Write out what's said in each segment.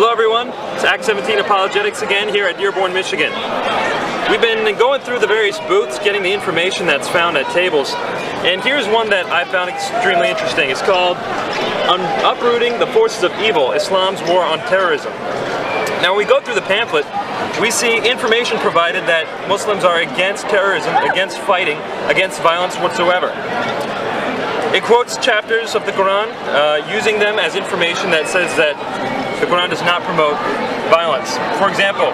Hello everyone, it's Act 17 Apologetics again here at Dearborn, Michigan. We've been going through the various booths, getting the information that's found at tables, and here's one that I found extremely interesting. It's called Uprooting the Forces of Evil, Islam's War on Terrorism. Now when we go through the pamphlet, we see information provided that Muslims are against terrorism, against fighting, against violence whatsoever. It quotes chapters of the Quran, using them as information that says that the Quran does not promote violence. For example,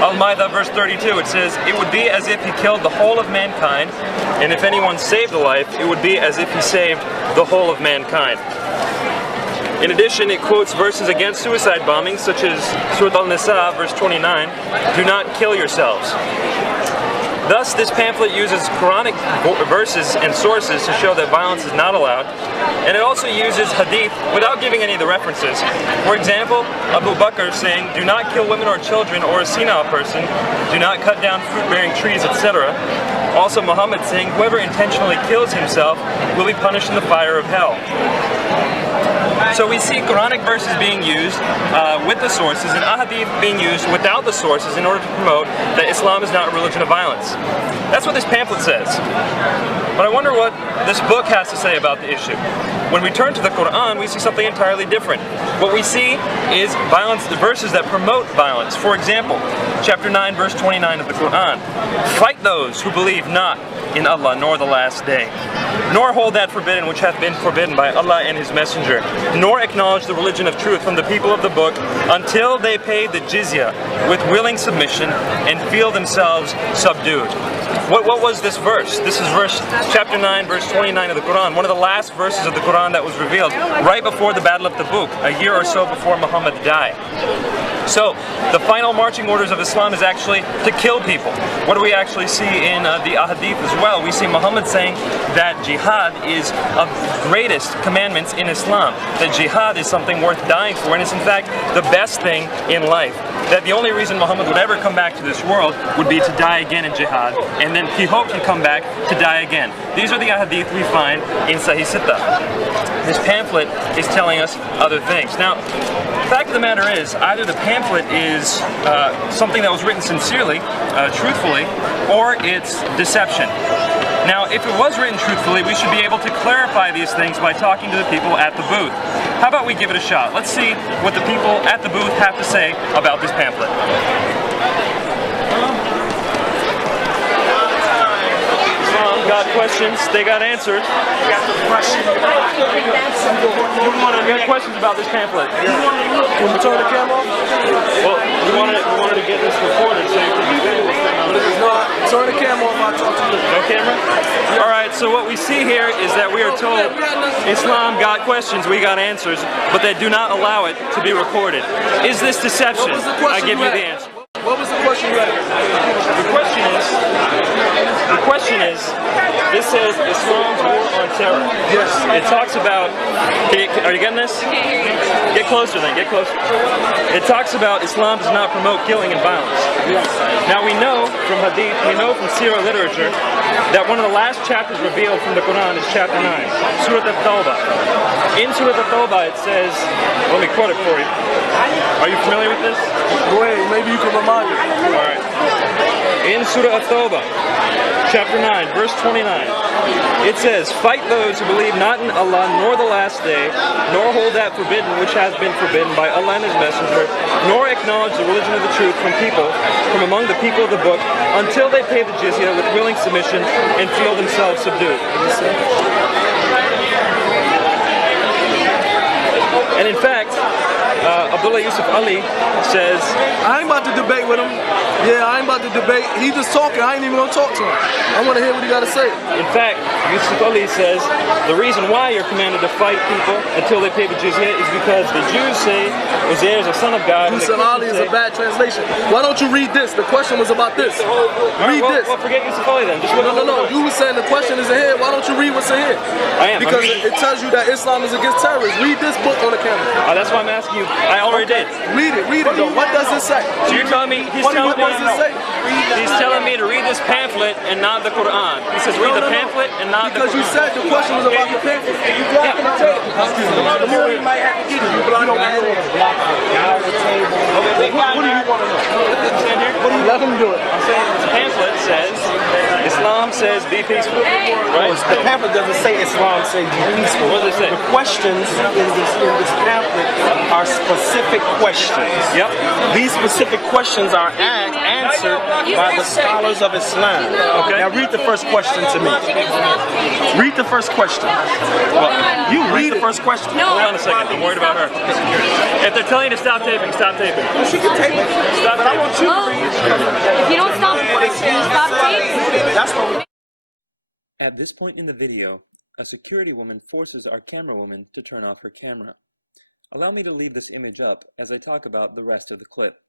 Al-Ma'idah verse 32, it says, "It would be as if he killed the whole of mankind, and if anyone saved a life, it would be as if he saved the whole of mankind." In addition, it quotes verses against suicide bombings, such as Surah Al-Nisa verse 29, "Do not kill yourselves." Thus, this pamphlet uses Quranic verses and sources to show that violence is not allowed, and it also uses hadith without giving any of the references. For example, Abu Bakr saying, "Do not kill women or children or a senile person, do not cut down fruit-bearing trees, etc." Also Muhammad saying, "Whoever intentionally kills himself will be punished in the fire of hell." So we see Quranic verses being used with the sources and ahadith being used without the sources in order to promote that Islam is not a religion of violence. That's what this pamphlet says. But I wonder what this book has to say about the issue. When we turn to the Quran, we see something entirely different. What we see is violence, the verses that promote violence. For example, chapter 9, verse 29 of the Quran. "Fight those who believe not in Allah nor the last day, nor hold that forbidden which hath been forbidden by Allah and His Messenger, nor acknowledge the religion of truth from the people of the book until they pay the jizya with willing submission and feel themselves subdued." What was this verse? This is chapter 9, verse 29 of the Quran, one of the last verses of the Quran that was revealed right before the Battle of Tabuk, a year or so before Muhammad died. So, the final marching orders of Islam is actually to kill people. What do we actually see in the ahadith as well? We see Muhammad saying that Jihad is of greatest commandments in Islam. That Jihad is something worth dying for, and it's in fact the best thing in life. That the only reason Muhammad would ever come back to this world would be to die again in Jihad, and then he hoped to come back to die again. These are the ahadith we find in Sahih Sittah. This pamphlet is telling us other things. Now, the fact of the matter is, either the pamphlet is something that was written sincerely, truthfully, or it's deception. Now, if it was written truthfully, we should be able to clarify these things by talking to the people at the booth. How about we give it a shot? Let's see what the people at the booth have to say about this pamphlet. Got questions, they got answers. We got questions about this pamphlet. Can you turn the camera off? Well, we wanted to get this recorded so you can be able to turn the camera off, I'll talk to you. No camera? Yeah. Alright, so what we see here is that we are told Islam got questions, we got answers, but they do not allow it to be recorded. Is this deception? I give you the answer. What was the question you had? The question is, this says Islam's war on terror. Yes. It talks about, are you getting this? Get closer then, get closer. It talks about Islam does not promote killing and violence. Yes. Now we know from hadith, we know from seerah literature, that one of the last chapters revealed from the Quran is chapter 9, Surah Al-Tawbah. In Surah Al-Tawbah it says, let me quote it for you. Are you familiar with this? Go ahead, maybe you can remind me. Alright. In Surah Al-Tawbah, chapter 9, verse 29, it says, "Fight those who believe not in Allah nor the last day, nor hold that forbidden which has been forbidden by Allah and His Messenger, nor acknowledge the religion of the truth from among the people of the book, until they pay the jizya with willing submission and feel themselves subdued." And in fact, Abdullah Yusuf Ali says, I ain't about to debate with him. Yeah, I ain't about to debate. He just talking. I ain't even going to talk to him. I want to hear what he got to say. In fact, Yusuf Ali says, the reason why you're commanded to fight people until they pay the jizya is because the Jews say Uzair is a son of God. Yusuf Ali is a bad translation. Why don't you read this? The question was about this. Read this. Well, forget Yusuf Ali then. Just No. You were saying the question is in here. Why don't you read what's in here? I am. Because it tells you that Islam is against terrorists. Read this book on the camera. That's why I'm asking you I already did. Read it though. What does it say? So you're telling me, he's What telling does it say? me to read this pamphlet and not the Quran. He says read the pamphlet and not the Quran. Because you said the question was about the pamphlet. You blocked the table. You might have to get it. You blocked the table. What do you want to know? Let him do it. I'm saying this pamphlet says, Islam says be peaceful. Right? The pamphlet doesn't say Islam, say be peaceful. What does it say? The questions in this pamphlet are specific questions. Yep. These specific questions are answered by the scholars of Islam. Okay. Now read the first question to me. Read the first question. Well, you read the first question. Hold on a second. I'm worried about her. If they're telling you to stop taping, stop taping. She can tape it. Stop But I taping. want you to read it. If you don't stop taping. That's what we At this point in the video, a security woman forces our camera woman to turn off her camera. Allow me to leave this image up as I talk about the rest of the clip.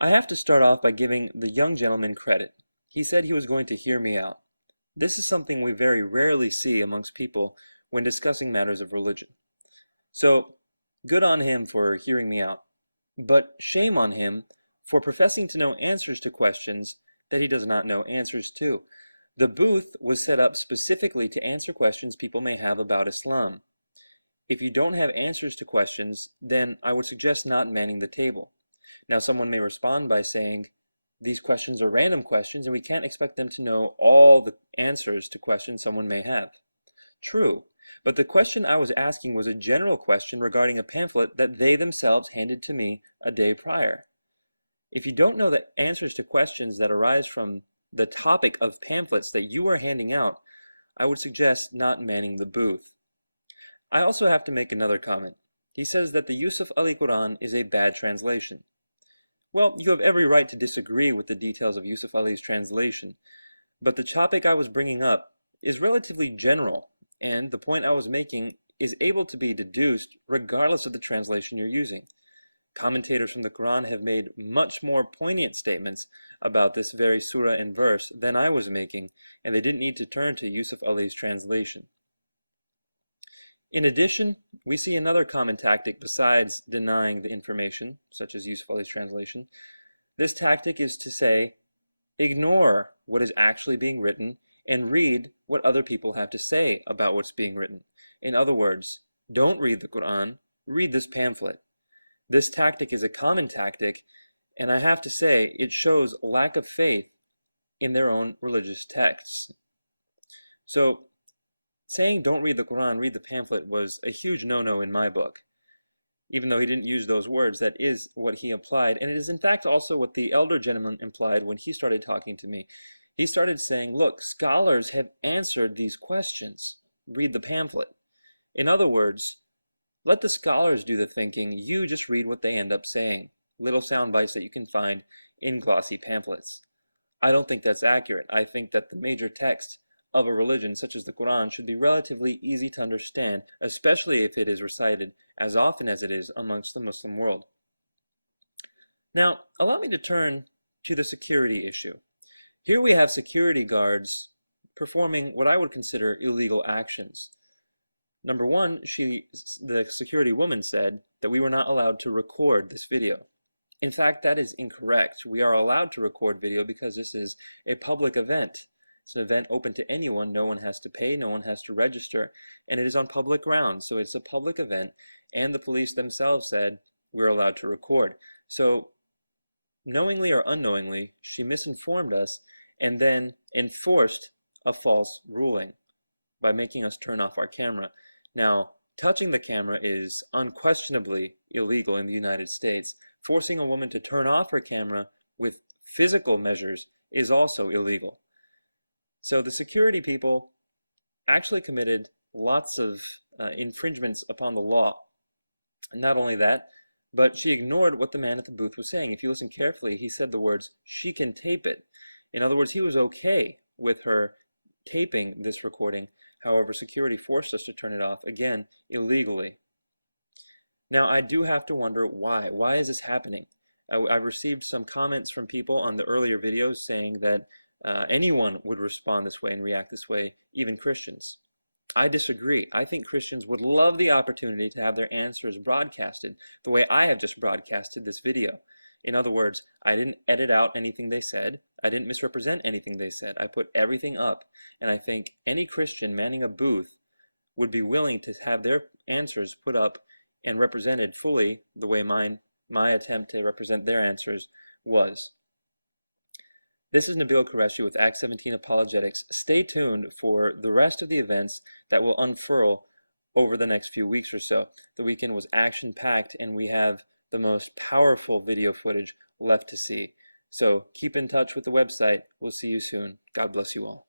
I have to start off by giving the young gentleman credit. He said he was going to hear me out. This is something we very rarely see amongst people when discussing matters of religion. So, good on him for hearing me out. But shame on him for professing to know answers to questions that he does not know answers to. The booth was set up specifically to answer questions people may have about Islam. If you don't have answers to questions, then I would suggest not manning the table. Now, someone may respond by saying, these questions are random questions and we can't expect them to know all the answers to questions someone may have. True, but the question I was asking was a general question regarding a pamphlet that they themselves handed to me a day prior. If you don't know the answers to questions that arise from the topic of pamphlets that you are handing out, I would suggest not manning the booth. I also have to make another comment. He says that the Yusuf Ali Quran is a bad translation. Well, you have every right to disagree with the details of Yusuf Ali's translation, but the topic I was bringing up is relatively general, and the point I was making is able to be deduced regardless of the translation you're using. Commentators from the Quran have made much more poignant statements about this very surah and verse than I was making, and they didn't need to turn to Yusuf Ali's translation. In addition, we see another common tactic besides denying the information, such as Yusuf Ali's translation. This tactic is to say, ignore what is actually being written and read what other people have to say about what's being written. In other words, don't read the Quran, read this pamphlet. This tactic is a common tactic, and I have to say it shows lack of faith in their own religious texts. So, saying don't read the Quran, read the pamphlet was a huge no-no in my book. Even though he didn't use those words, that is what he implied, and it is in fact also what the elder gentleman implied when he started talking to me. He started saying, look, scholars have answered these questions. Read the pamphlet. In other words, let the scholars do the thinking, you just read what they end up saying. Little sound bites that you can find in glossy pamphlets. I don't think that's accurate. I think that the major text of a religion such as the Quran should be relatively easy to understand, especially if it is recited as often as it is amongst the Muslim world. Now, allow me to turn to the security issue. Here we have security guards performing what I would consider illegal actions. Number one, the security woman said that we were not allowed to record this video. In fact, that is incorrect. We are allowed to record video because this is a public event. It's an event open to anyone. No one has to pay, no one has to register, and it is on public ground. So it's a public event, and the police themselves said we're allowed to record. So knowingly or unknowingly, she misinformed us and then enforced a false ruling by making us turn off our camera. Now, touching the camera is unquestionably illegal in the United States. Forcing a woman to turn off her camera with physical measures is also illegal. So the security people actually committed lots of infringements upon the law. And not only that, but she ignored what the man at the booth was saying. If you listen carefully, he said the words, she can tape it. In other words, he was okay with her taping this recording. However, security forced us to turn it off, again, illegally. Now, I do have to wonder why. Why is this happening? I've received some comments from people on the earlier videos saying that anyone would respond this way and react this way, even Christians. I disagree. I think Christians would love the opportunity to have their answers broadcasted the way I have just broadcasted this video. In other words, I didn't edit out anything they said. I didn't misrepresent anything they said. I put everything up, and I think any Christian manning a booth would be willing to have their answers put up and represented fully the way my attempt to represent their answers was. This is Nabil Qureshi with Act 17 Apologetics. Stay tuned for the rest of the events that will unfurl over the next few weeks or so. The weekend was action-packed, and we have the most powerful video footage left to see. So keep in touch with the website. We'll see you soon. God bless you all.